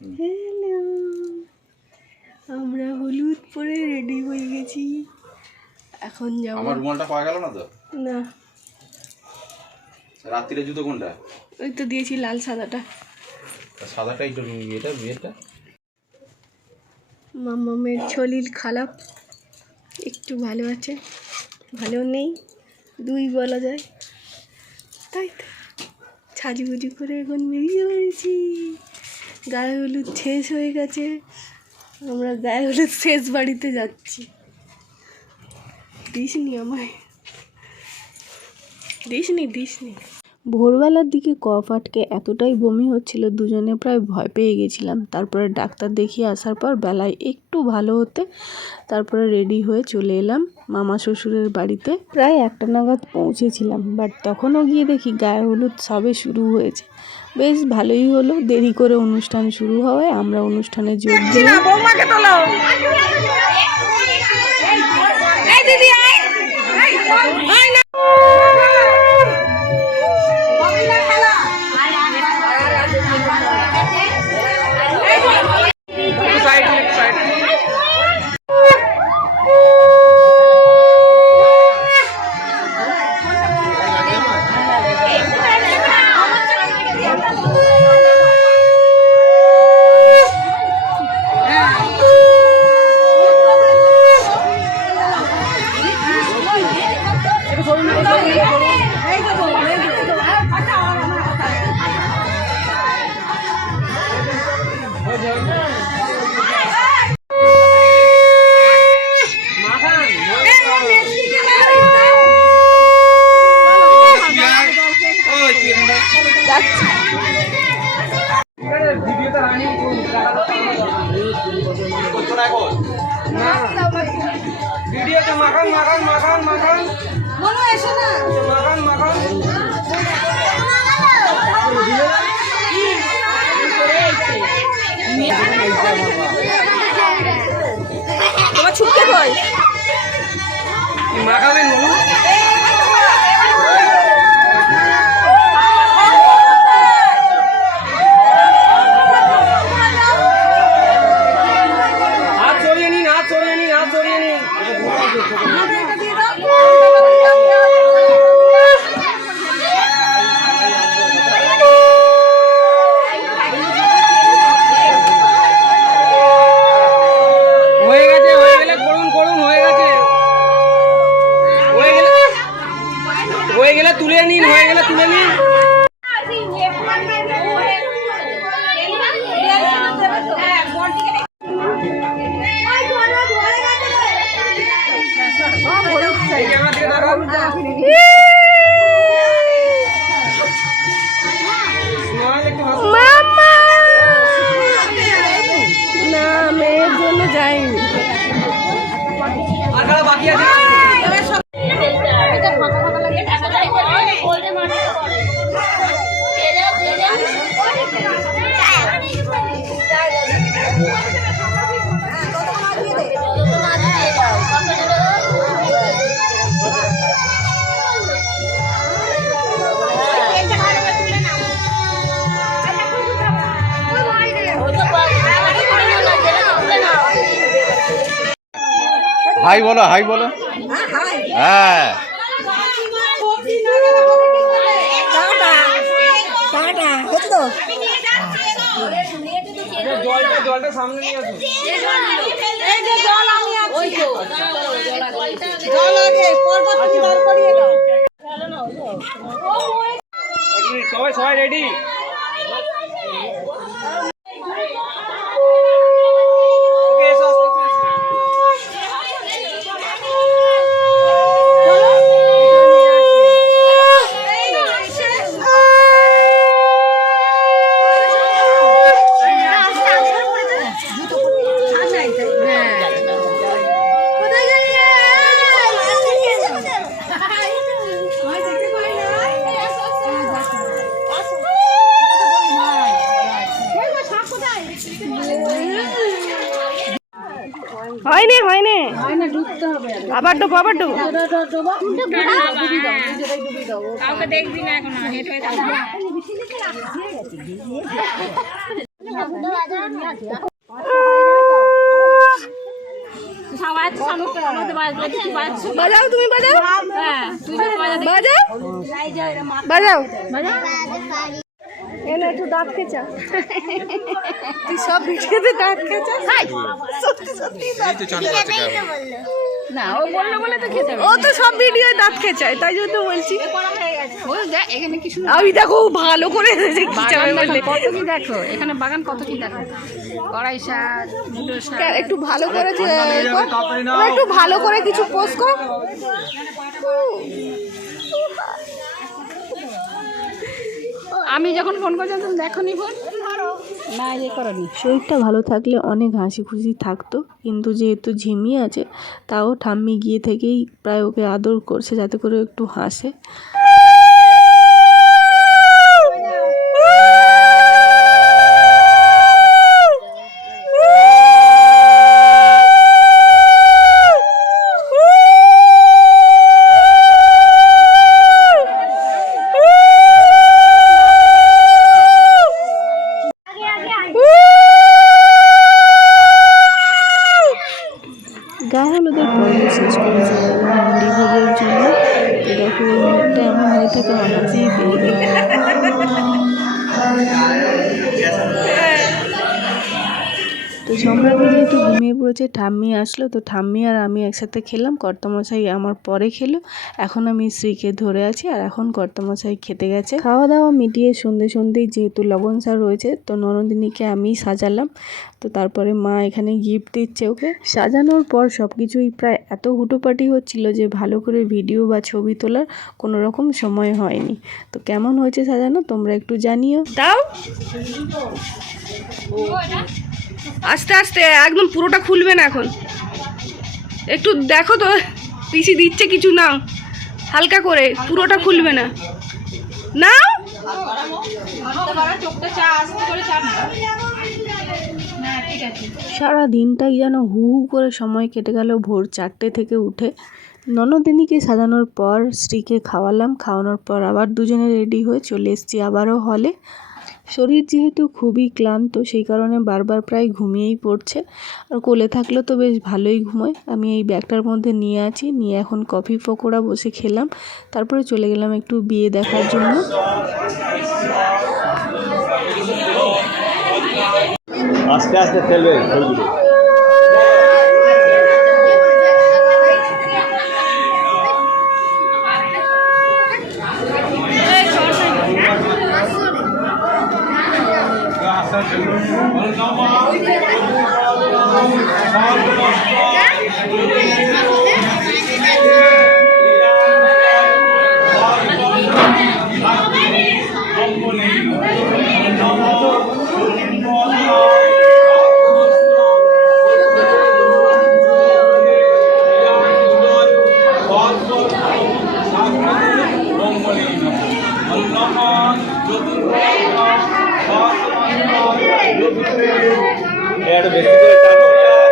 Hello. আমরা হলুদ পরে রেডি হয়ে গেছি। এখন যাব। আমার রুমালটা পাওয়া গেল না তো? না। রাত্রিরে জুতো কোনটা? ওই তো দিয়েছি লাল সাদাটা। সাদাটা একটু এটা বিয়েটা? মামামের শরীর খারাপ। একটু ভালো আছে ভালো নেই দুই বলা যায়। তাই তো। ছাজিবুজি করে এখন বেরিয়ে পড়েছি। গায়ে হলুদ শেষ হয়ে গেছে। আমরা গায়ে হলুদ শেষ বাড়িতে যাচ্ছি। দিসনি আমায়। দিসনি দিসনি। ভোরবেলার দিকে কফ আটকে এতটাই বমি হচ্ছিল, দুজনে প্রায় ভয় পেয়ে গেছিলাম। তারপরে ডাক্তার দেখিয়ে আসার পর বেলায় একটু ভালো হতে তারপরে রেডি হয়ে চলে এলাম মামা শ্বশুরের বাড়িতে। প্রায় একটা নাগাদ পৌঁছেছিলাম, বাট তখনও গিয়ে দেখি গায়ে হলুদ সবে শুরু হয়েছে। বেশ ভালোই হলো। দেরি করে অনুষ্ঠান শুরু হওয়ায় আমরা অনুষ্ঠানে যোগ দিলাম ভিডিওতে মাখান মাখান। মাখান মাখান। মাখান মাখান। তোমার ছুটতে কই কি মাখাবেন হাই বলো হাই বলো হ্যাঁ সবাই সবাই রেডি হয়নি হয়নি। আবার ডুবো আবার ডুবো। হয়ে বাজাও তুমি বাজাও? বাজাও? বাজাও। এলো একটু দাঁত খেচা তুই সব ভিডিওতে দাঁত খেচা সত্যি সত্যি দাঁত না ও বলল বলে তো খেতে ও তো সব ভিডিও দাঁত খেচায় তাই জন্য তো বলছি এখানে কি আমি দেখো ভালো করে কত কি দেখো এখানে বাগান কত কি দেখো কড়াই শাক একটু ভালো করে একটু ভালো করে কিছু পোস্ট কর আমি যখন ফোন করছিলাম, তুমি দেখো নি ফোন? না ইয়ে করনি। শরীরটা ভালো থাকলে অনেক হাসি খুশি থাকতো, কিন্তু যেহেতু ঝিমিয়ে আছে, তাও ঠাম্মি গিয়ে থেকেই প্রায় ওকে আদর করছে, যাতে করে একটু হাসে। থাকে অনাচেই পেয়ে তো সম্রাটে যেহেতু ঘুমিয়ে পড়েছে, ঠাম্মি আসলো, তো ঠাম্মি আর আমি একসাথে খেলাম কর্তমশাই আমার পরে খেলো। এখন আমি স্ত্রীকে ধরে আছি আর এখন কর্তমশাই খেতে গেছে। খাওয়া দাওয়া মিটিয়ে সন্ধে সন্ধেই যেহেতু লবণ সার রয়েছে, তো ননদিনীকে আমি সাজালাম। তো তারপরে মা এখানে গিফট দিচ্ছে ওকে। সাজানোর পর সব কিছুই প্রায় এত হুটোপাটি হচ্ছিল যে ভালো করে ভিডিও বা ছবি তোলার কোনো রকম সময় হয়নি। তো কেমন হয়েছে সাজানো তোমরা একটু জানিও। দাও। আস্তে আস্তে, একদম পুরোটা খুলবে না এখন। একটু দেখো তো, পিসি দিচ্ছে কিছু নাও। হালকা করে, পুরোটা খুলবে না। নাও! সারা দিনটাই যেন হু হু করে সময় কেটে গেল ভোর চারটে থেকে উঠে। ননদিনীকে সাজানোর পর, স্ত্রীকে খাওয়ালাম। খাওয়ানোর পর আবার দুজনে রেডি হয়ে চলে এসেছি আবারও হলে শরীর যেহেতু খুবই ক্লান্ত, সেই কারণে বারবার প্রায় ঘুমিয়েই পড়ছে। আর কোলে থাকলে তো বেশ ভালোই ঘুমোয়। আমি এই ব্যাগটার মধ্যে নিয়ে আছি, নিয়ে এখন কফি পকোড়া বসে খেলাম। তারপরে চলে গেলাম একটু বিয়ে দেখার জন্য। আস্তে আস্তে ফেলবে একটু বেশি করে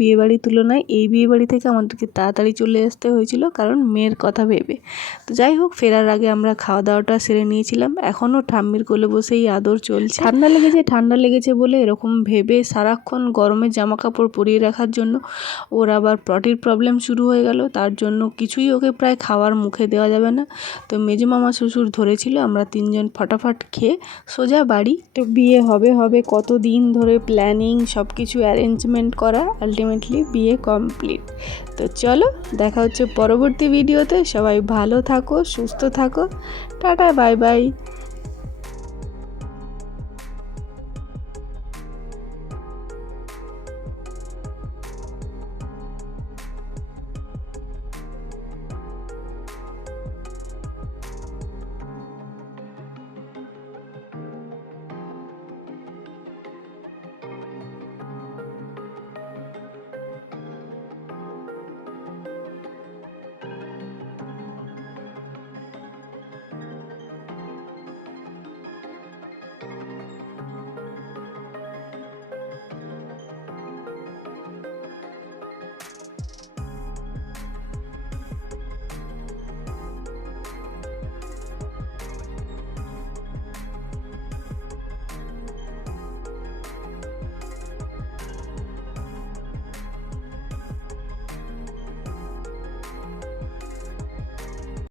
বিয়েবাড়ির তুলনায় এই বিয়েবাড়ি থেকে আমাদেরকে তাড়াতাড়ি চলে আসতে হয়েছিল কারণ মেয়ের কথা ভেবে। তো যাই হোক ফেরার আগে আমরা খাওয়া দাওয়াটা সেরে নিয়েছিলাম। এখনও ঠাম্মির কোলে বসেই আদর চলছে। ঠান্ডা লেগেছে ঠান্ডা লেগেছে বলে এরকম ভেবে সারাক্ষণ গরমের জামা কাপড় পরিয়ে রাখার জন্য ওর আবার পটির প্রবলেম শুরু হয়ে গেল। তার জন্য কিছুই ওকে প্রায় খাওয়ার মুখে দেওয়া যাবে না। তো মেজো মামা শ্বশুর ধরেছিল আমরা তিনজন ফটাফট খেয়ে সোজা বাড়ি। তো বিয়ে হবে হবে কত দিন ধরে প্ল্যানিং সব কিছু অ্যারেঞ্জমেন্ট করা আলটিমেটলি বিয়ে কমপ্লিট তো চলো, দেখা হচ্ছে পরবর্তী ভিডিওতে সবাই ভালো থাকো, সুস্থ থাকো। Tata bye bye